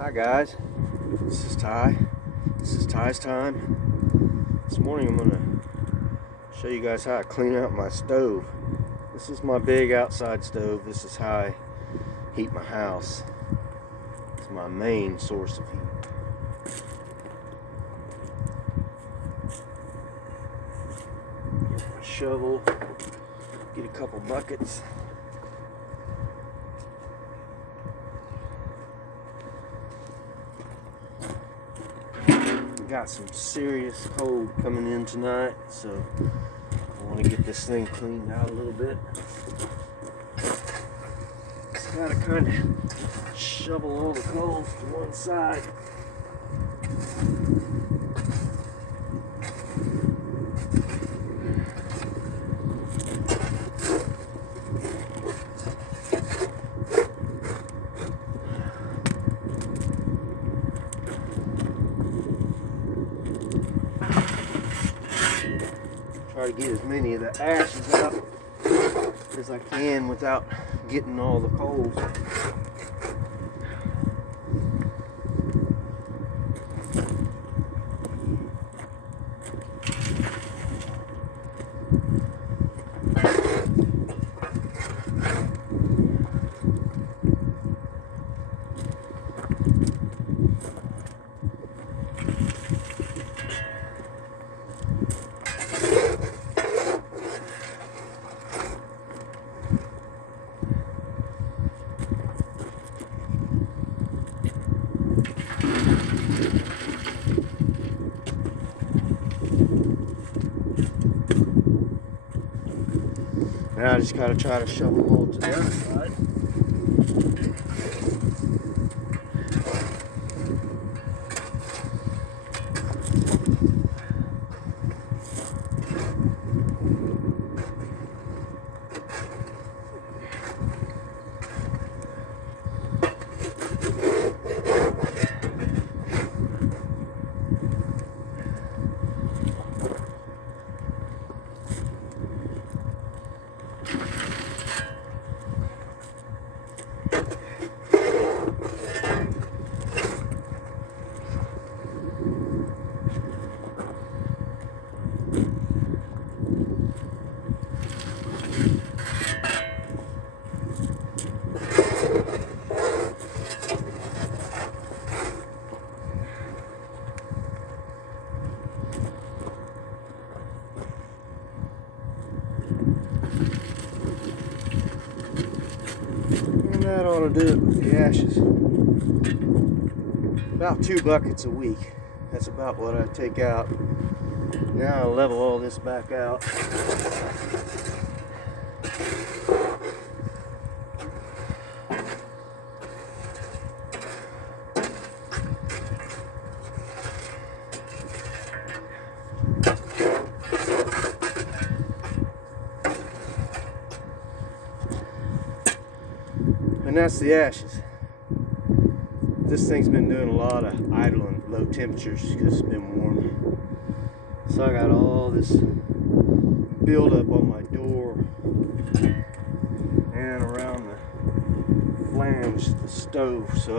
Hi guys, this is Ty. This is Ty's time. This morning I'm going to show you guys how I clean out my stove. This is my big outside stove. This is how I heat my house. It's my main source of heat. Get my shovel, get a couple buckets. Got some serious cold coming in tonight, so I want to get this thing cleaned out a little bit. Just gotta kind of shovel all the coals to one side. Try to get as many of the ashes out as I can without getting all the coals. Now I just gotta try to shovel them all to the other side. And that ought to do it with the ashes. About 2 buckets a week. That's about what I take out. Now I'll level all this back out. And that's the ashes. This thing's been doing a lot of idling low temperatures because it's been warm. So I got all this buildup on my door and around the flange of the stove. So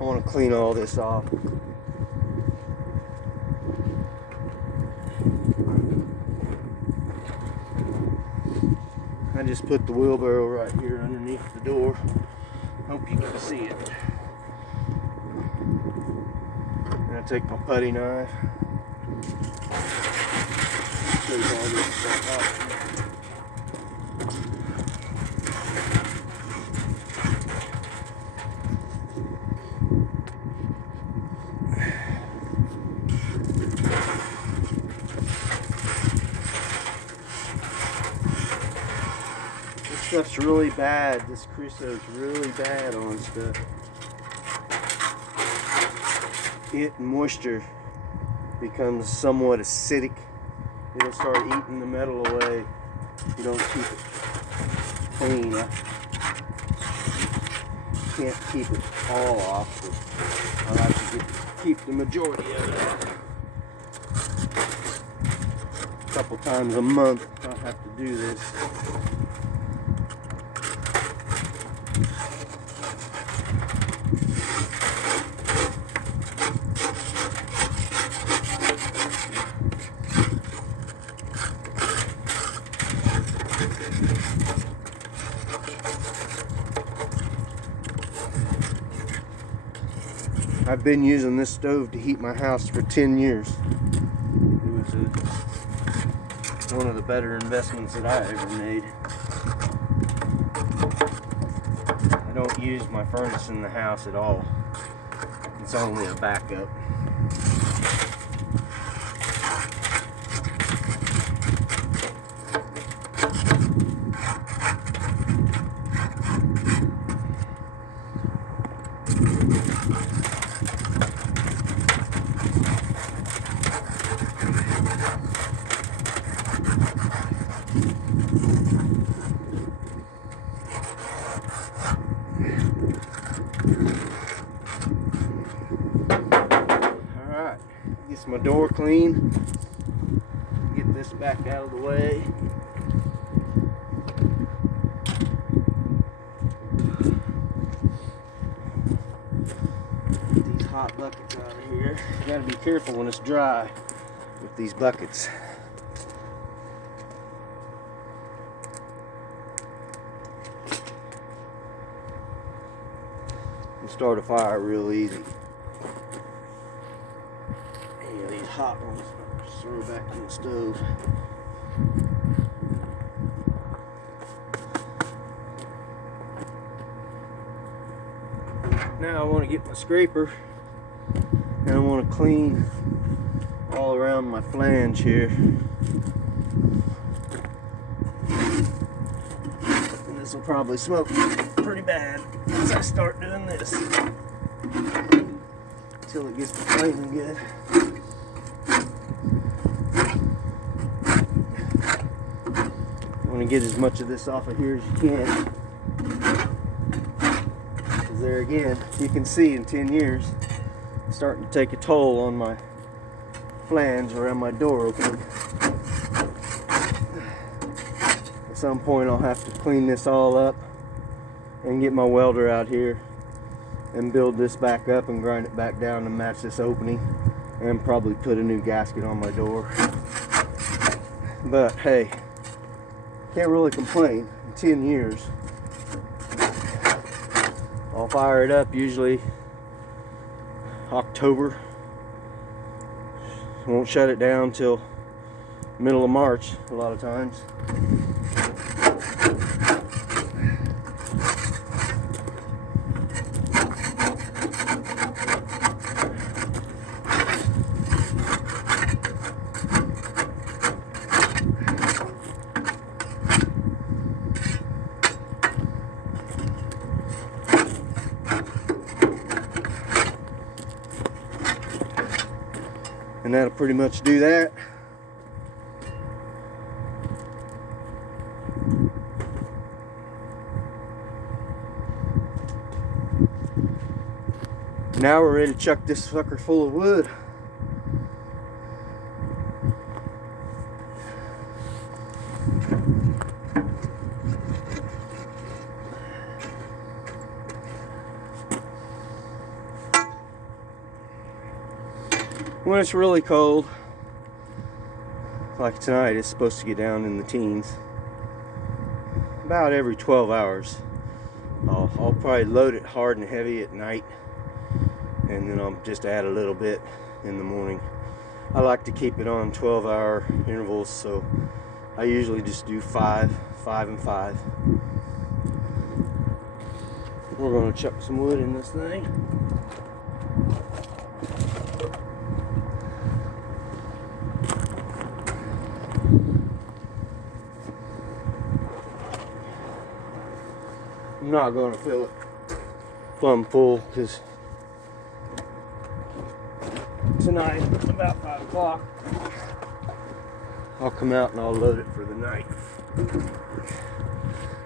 I want to clean all this off. I just put the wheelbarrow right here underneath the door. Hope you can see it. And I take my putty knife. Take all this stuff out. This stuff's really bad. This creosote's really bad on stuff. It and moisture becomes somewhat acidic. It'll start eating the metal away if you don't keep it clean. I can't keep it all off, but I like to keep the majority of it. A couple times a month I have to do this. I've been using this stove to heat my house for 10 years. It was one of the better investments that I ever made. I don't use my furnace in the house at all. It's only a backup. Alright, get my door clean. Get this back out of the way. Get these hot buckets out of here. You gotta be careful when it's dry with these buckets. You start a fire real easy. Any of these hot ones, just throw back in the stove. Now I want to get my scraper and I want to clean all around my flange here. And this will probably smoke pretty bad as I start doing this until it gets to flaming good. You want to get as much of this off of here as you can. Because there again, you can see in 10 years, it's starting to take a toll on my flange around my door opening. At some point I'll have to clean this all up and get my welder out here and build this back up and grind it back down to match this opening, and probably put a new gasket on my door. But hey, can't really complain. In 10 years I'll fire it up usually October. Won't shut it down till middle of March a lot of times. And that'll pretty much do that. Now we're ready to chuck this sucker full of wood. When it's really cold, like tonight, it's supposed to get down in the teens. About every 12 hours, I'll probably load it hard and heavy at night, and then I'll just add a little bit in the morning. I like to keep it on 12-hour intervals, so I usually just do 5, 5, and 5. We're going to chuck some wood in this thing. I'm not going to fill it plumb full because tonight, about 5 o'clock, I'll come out and I'll load it for the night.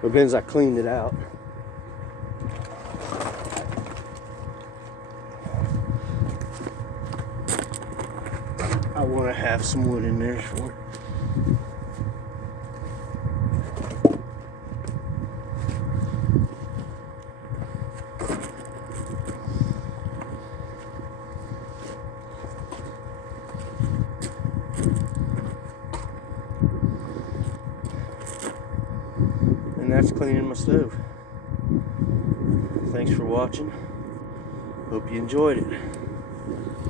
But then I cleaned it out. I want to have some wood in there for it. And that's cleaning my stove. thanks for watching. Hope you enjoyed it.